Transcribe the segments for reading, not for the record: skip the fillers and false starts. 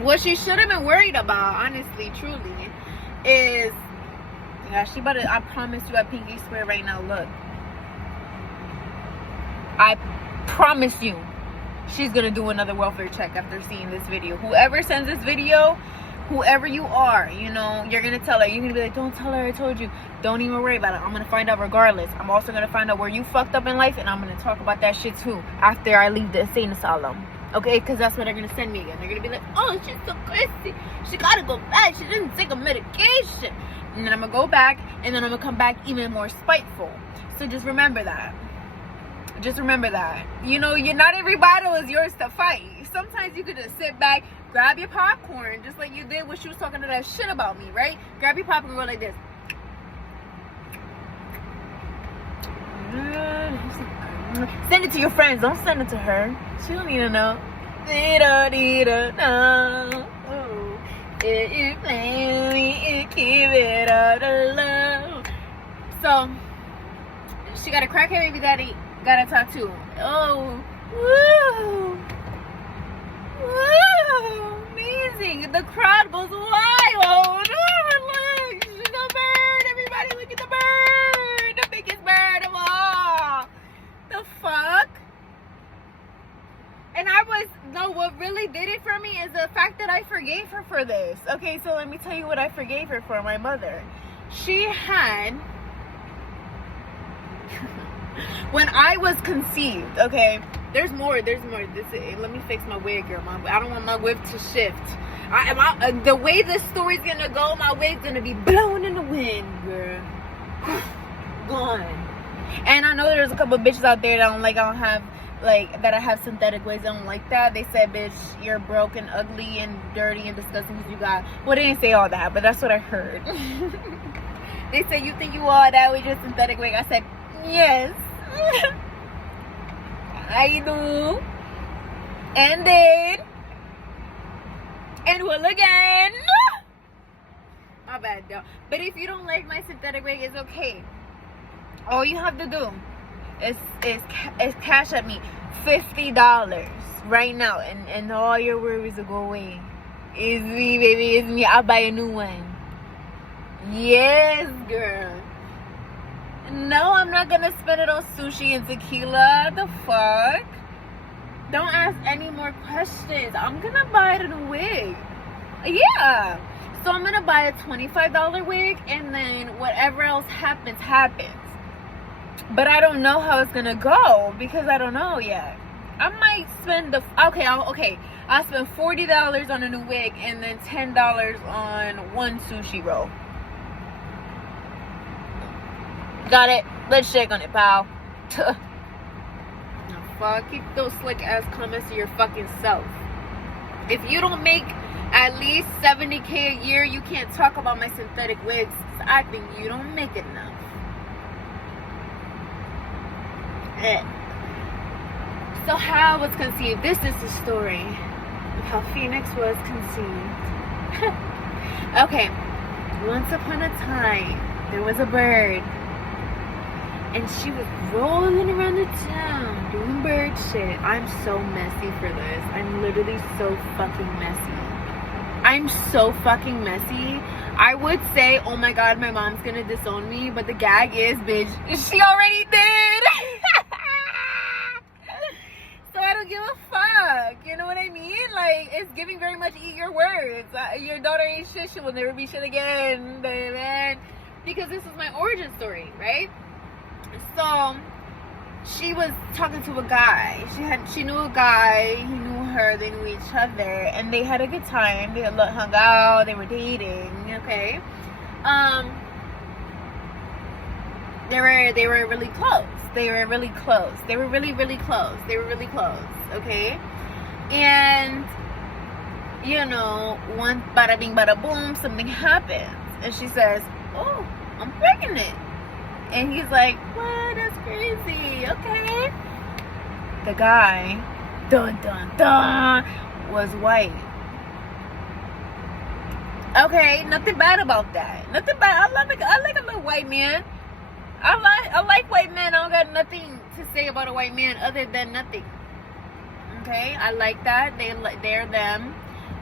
What she should have been worried about, honestly, truly, is, yeah, she better, I promise you, I pinky swear right now, look. I promise you, she's gonna do another welfare check after seeing this video. Whoever sends this video, whoever you are, you know, you're gonna tell her. You're gonna be like, don't tell her I told you. Don't even worry about it. I'm gonna find out regardless. I'm also gonna find out where you fucked up in life, and I'm gonna talk about that shit too after I leave the insane asylum. Okay, because that's what they're gonna send me again. They're gonna be like, oh, she's so crazy. She gotta go back. She didn't take a medication. And then I'm gonna go back, and then I'm gonna come back even more spiteful. So just remember that. Just remember that. You know, not every battle is yours to fight. Sometimes you could just sit back, grab your popcorn, just like you did when she was talking to that shit about me, right? Grab your popcorn and go like this. Send it to your friends. Don't send it to her. She don't need to know. She don't need to know. If you play me, keep it all alone. So, she got a crackhead baby daddy, got a tattoo. Oh, woo. Woo. Amazing. The crowd goes wild. Oh, look. She's a bird. Everybody look at the bird. The biggest bird of all. The fuck? And what really did it for me is the fact that I forgave her for this. Okay, so let me tell you what I forgave her for, my mother. She had, when I was conceived, okay, there's more. Let me fix my wig, girl. I don't want my wig to shift. The way this story's gonna go, my wig's gonna be blowing in the wind, girl. Gone. And I know there's a couple of bitches out there that I have synthetic wigs. I don't like that. They said, bitch, you're broke and ugly and dirty and disgusting because you got, well, they didn't say all that, but that's what I heard. They said, you think you all that with your synthetic wig? I said, yes. I do. And then, and will again. My bad, though. But if you don't like my synthetic wig, it's okay. All you have to do is cash at me $50 right now, and all your worries will go away. It's me, baby. It's me. I'll buy a new one. Yes, girl. No, I'm not gonna spend it on sushi and tequila. The fuck? Don't ask any more questions. I'm gonna buy it in a wig. Yeah. So I'm gonna buy a $25 wig, and then whatever else happens. But I don't know how it's gonna go because I don't know yet. I might spend I'll spend $40 on a new wig and then $10 on one sushi roll. Got it? Let's shake on it, pal. No, fuck. Keep those slick ass comments to your fucking self. If you don't make at least $70K a year, you can't talk about my synthetic wigs. I think you don't make enough. So how I was conceived. This is the story of how Phoenix was conceived. Okay. Once upon a time, there was a bird. And she was rolling around the town doing bird shit. I'm so messy for this. I'm literally so fucking messy. I'm so fucking messy. I would say, oh my god, my mom's gonna disown me. But the gag is, bitch, she already did. So I don't give a fuck. You know what I mean? Like, it's giving very much eat your words. Your daughter ain't shit. She will never be shit again, baby. Because this is my origin story, right? So she was talking to a guy. She knew a guy. He knew her. They knew each other, and they had a good time. They hung out. They were dating. Okay. They were really close. They were really close. They were really, really close. They were really close. Okay. And you know, one bada bing bada boom, something happens, and she says, "Oh, I'm pregnant." And he's like, what? That's crazy. Okay. The guy, dun dun dun, was white. Okay, nothing bad about that. Nothing bad. I like a little white man. I like white men. I don't got nothing to say about a white man other than nothing. Okay, I like that. They're them.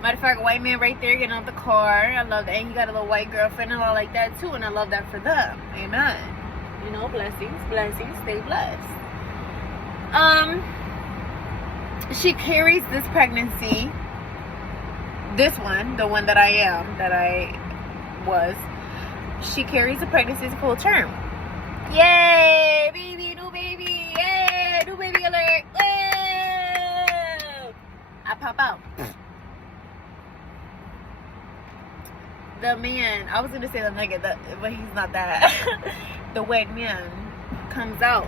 Matter of fact, white man right there getting out the car. I love that. And he got a little white girlfriend and all like that too. And I love that for them. Amen. You know, blessings, blessings. Stay blessed. She carries this pregnancy. This one, the one that I was. She carries the pregnancy full term. Yay, baby, new baby. Yay, new baby alert. Whoa. I pop out. The man, I was gonna say the nigga, but he's not that. The white man comes out.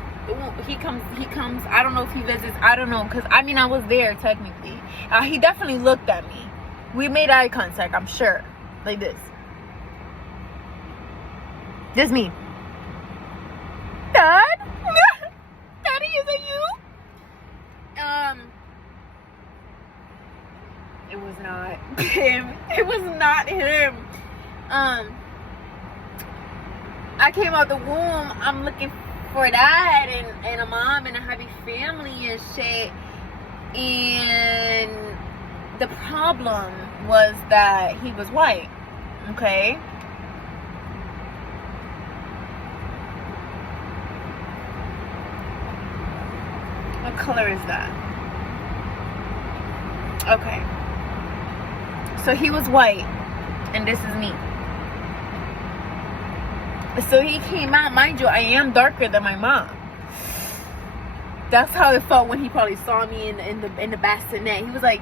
He comes. I don't know if he visits. I don't know, cause I mean I was there technically. He definitely looked at me. We made eye contact. I'm sure, like this. Just me. Dad, Daddy, is it you? It was not him. It was not him. I came out the womb. I'm looking for that and a mom and a happy family and shit. And the problem was that he was white. Okay. What color is that? Okay. So he was white, and this is me. So he came out, mind you, I am darker than my mom. That's how it felt when he probably saw me in the bassinet. He was like,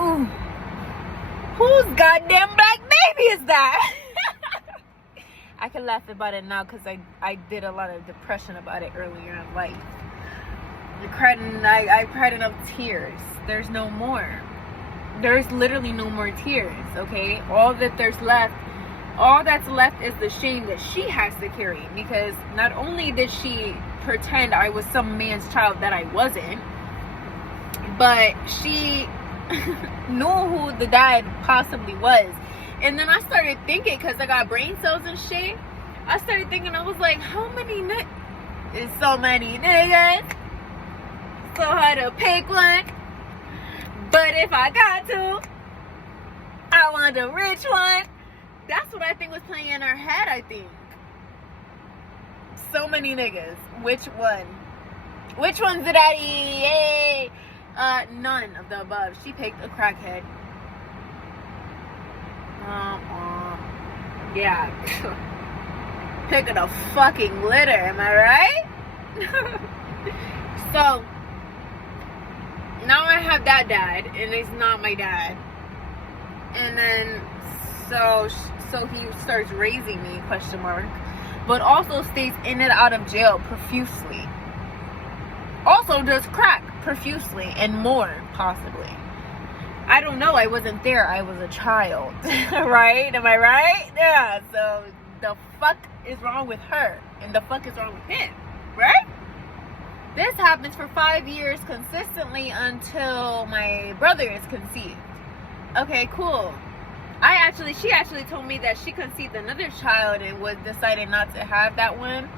"Ooh, whose goddamn black baby is that?" I can laugh about it now because I did a lot of depression about it earlier in life. I cried enough tears. There's no more. There's literally no more tears, okay? All that's left is the shame that she has to carry, because not only did she pretend I was some man's child that I wasn't, but she knew who the dad possibly was. And then I started thinking, because I got brain cells and shit, I started thinking, I was like, how many It's so many niggas. So hard to pick one. But if I got to, I want the rich one. That's what I think was playing in her head, I think. So many niggas. Which one? Which one's the daddy? Yay! None of the above. She picked a crackhead. Yeah. Picking a fucking litter, am I right? So now I have that dad, and it's not my dad. And then so he starts raising me, question mark, but also stays in and out of jail profusely. Also does crack profusely and more, possibly. I don't know. I wasn't there. I was a child. Right? Am I right? Yeah. So the fuck is wrong with her? And the fuck is wrong with him? Right? This happens for 5 years consistently until my brother is conceived. Okay, cool. She actually told me that she conceived another child and was decided not to have that one.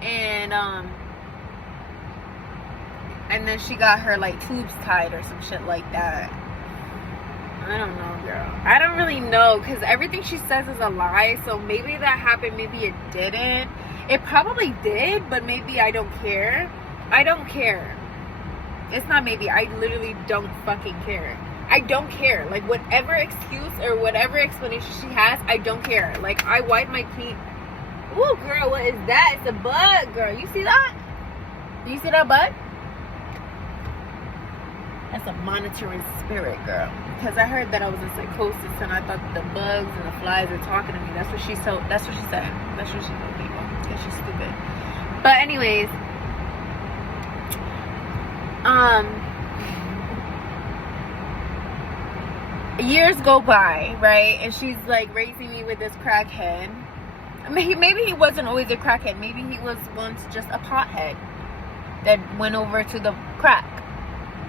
And then she got her like tubes tied or some shit like that. I don't know, girl. I don't really know, because everything she says is a lie. So maybe that happened, maybe it didn't. It probably did, but maybe I don't care. I don't care. It's not maybe. I literally don't fucking care. I don't care. Like, whatever excuse or whatever explanation she has, I don't care. Like, I wipe my feet. Ooh, girl, what is that? It's a bug, girl. You see that? Do you see that bug? That's a monitoring spirit, girl. Because I heard that I was in psychosis and I thought the bugs and the flies were talking to me. That's what she said. That's what she told people. Because she's stupid. But anyways, years go by, right? And she's like raising me with this crackhead. I mean, maybe he wasn't always a crackhead. Maybe he was once just a pothead that went over to the crack.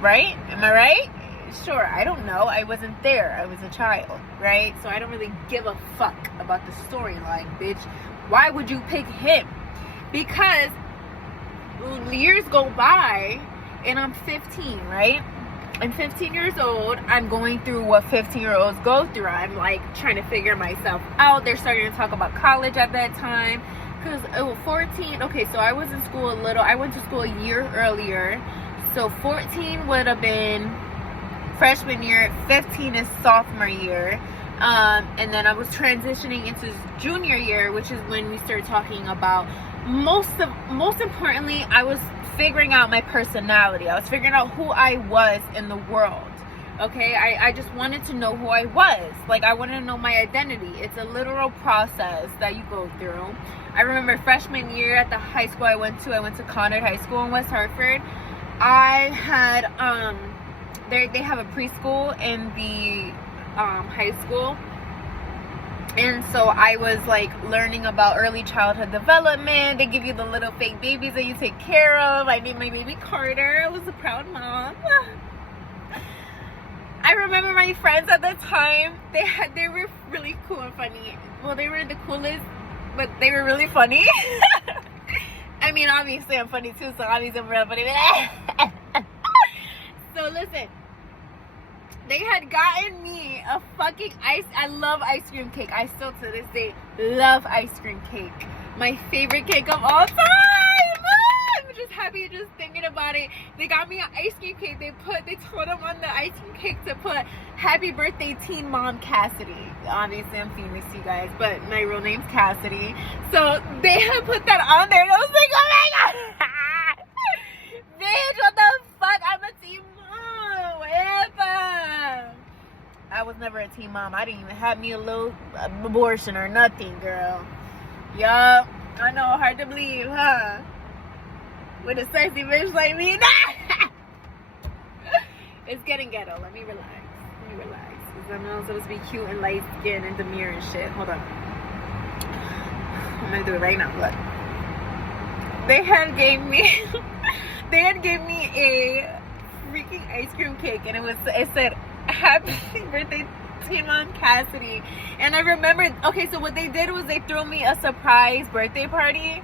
Right? Am I right? Sure, I don't know. I wasn't there. I was a child, right? So I don't really give a fuck about the storyline, bitch. Why would you pick him? Because years go by and I'm 15, right? I'm 15 years old. I'm going through what 15-year-olds go through. I'm like trying to figure myself out. They're starting to talk about college at that time. Because 14, okay, so I was in school a little. I went to school a year earlier. So 14 would have been freshman year. 15 is sophomore year. And then I was transitioning into junior year, which is when we started talking about most importantly, I was figuring out my personality. I was figuring out who I was in the world. Okay, I just wanted to know who I was. Like, I wanted to know my identity. It's a literal process that you go through. I remember freshman year at the high school I went to Conard High School in West Hartford. I had they have a preschool in the high school. And so I was like learning about early childhood development. They give you the little fake babies that you take care of. I named my baby Carter. I was a proud mom. I remember my friends at the time, they were really cool and funny. Well, they were the coolest, but they were really funny. I mean, obviously I'm funny too, so obviously I'm really funny. So listen. They had gotten me a fucking I love ice cream cake. I still to this day love ice cream cake. My favorite cake of all time. I'm just happy just thinking about it. They got me an ice cream cake. They told them on the ice cream cake to put happy birthday teen mom Cassidy. Obviously I'm Phoenix, you guys, but my real name's Cassidy. So they had put that on there and I was like, oh my god. Bitch, what the fuck? I'm a teen mom. Whatever. I was never a teen mom. I didn't even have me a little abortion or nothing, girl. Yup. I know, hard to believe, huh? With a sexy bitch like me. It's getting ghetto. Let me relax. Because I'm not supposed to be cute and light skinned and demure and shit. Hold on. I'm gonna do it right now. Look. They had gave me a freaking ice cream cake, and it said happy birthday teen mom Cassidy. And I remember, okay, so what they did was they threw me a surprise birthday party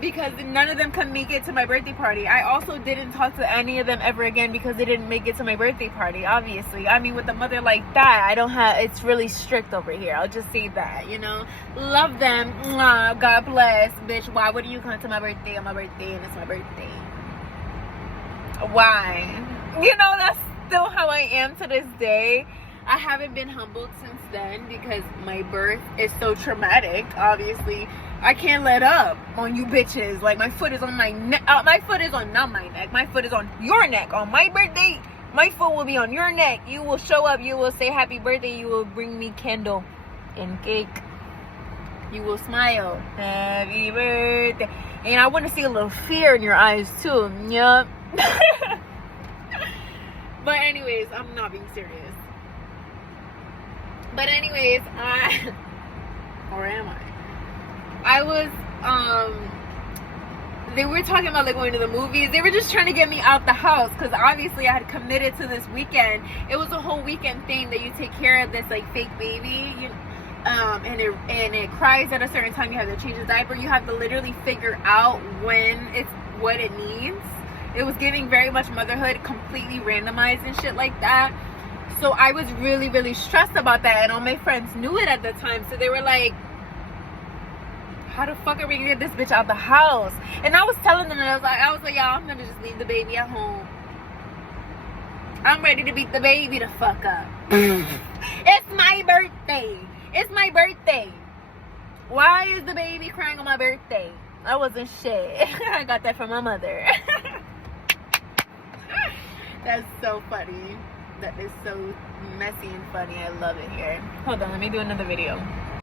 because none of them could make it to my birthday party. I also didn't talk to any of them ever again because they didn't make it to my birthday party, obviously. I mean, with a mother like that, it's really strict over here. I'll just say that, you know. Love them. Mwah, God bless. Bitch, why wouldn't you come to my birthday on my birthday and it's my birthday? Why? You know, that's still how I am to this day. I haven't been humbled since then because my birth is so traumatic. Obviously, I can't let up on you bitches. Like, my foot is on my neck. My foot is on, not my neck. My foot is on your neck. On my birthday, my foot will be on your neck. You will show up. You will say happy birthday. You will bring me candle and cake. You will smile. Happy birthday. And I want to see a little fear in your eyes too. Yup. But anyways, I'm not being serious. But anyways, or am I? I was, they were talking about like going to the movies. They were just trying to get me out the house because obviously I had committed to this weekend. It was a whole weekend thing that you take care of this like fake baby, and it cries at a certain time. You have to change the diaper. You have to literally figure out what it needs. It was giving very much motherhood, completely randomized and shit like that. So I was really, really stressed about that, and all my friends knew it at the time. So they were like, how the fuck are we gonna get this bitch out the house? And I was telling them, and I was like, y'all, I'm gonna just leave the baby at home. I'm ready to beat the baby the fuck up. It's my birthday. It's my birthday. Why is the baby crying on my birthday? I wasn't shit. I got that from my mother. That's so funny. That is so messy and funny. I love it here. Hold on, let me do another video.